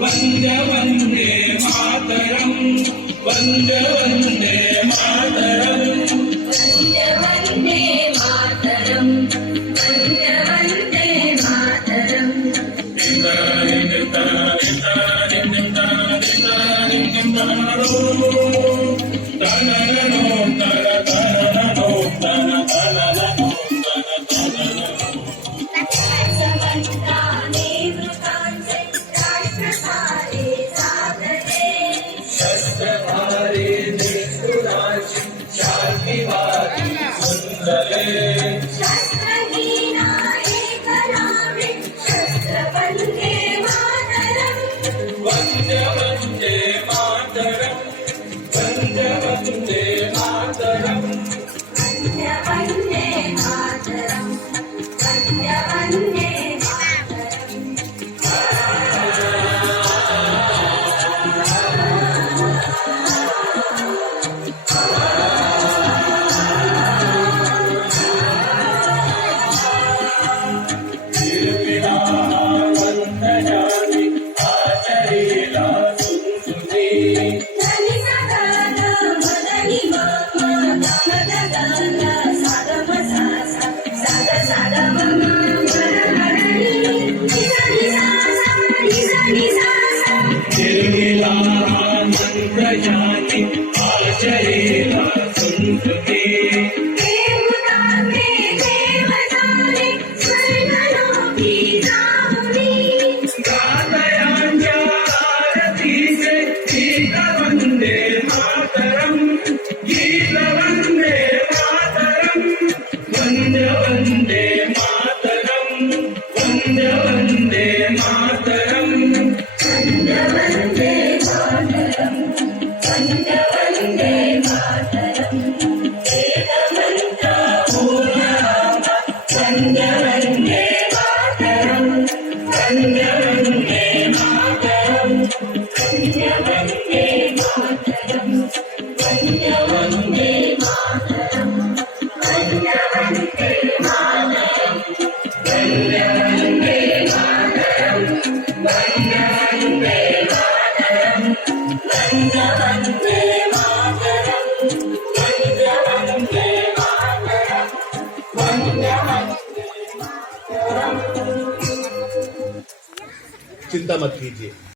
वन्दे वन्दे मातरम् वन्दे वन्दे मातरम् वन्दे वन्दे मातरम् वन्दे वन्दे मातरम् समन्ताने वृतांचे राष्ट्रकाले सादरे शस्त्रधारी निष्ठुराची शांतिवादी सुंदरे शस्त्रहीना एकनामे शस्त्रवन्दे मातरम् वन्दे वन्दे मातरम् वन्दे वन्दे मातरम् वन्दे वन्दे मातरम् वन्दे वन्दे मातरम् वन्दयामि आचरेला सुन्दरी धनि सगान मदनि मम गमदगान सागम सासा साग साग मम वरहरणि निसनि सासा निसनि सासा निर्मिला मन्त्रयामि आचरेला सुन्दरी देवताते देवताते स्वर्गलोकी जाऊनी गातयांच्या आरतीचे गीत वन्दे मातरम् गीत वन्दे मातरम् वन्दे वन्दे मातरम् वन्दे वन्दे मातरम् वन्दे वन्दे मातरम् वन्दे वन्दे मातरम् एकमन्त्र पूर्णराम वन्दे वन्दे मातरम् वन्दे वन्दे मातरम् वन्दे वन्दे मातरम् वन्दे वन्दे मातरम् वन्दे वन्दे मातरम् वन्दे वन्दे मातरम् वन्दे वन्दे मातरम् वन्दे वन्दे मातरम् वन्दे वन्दे मातरम् वन्दे वन्दे मातरम्। चिंता मत कीजिए।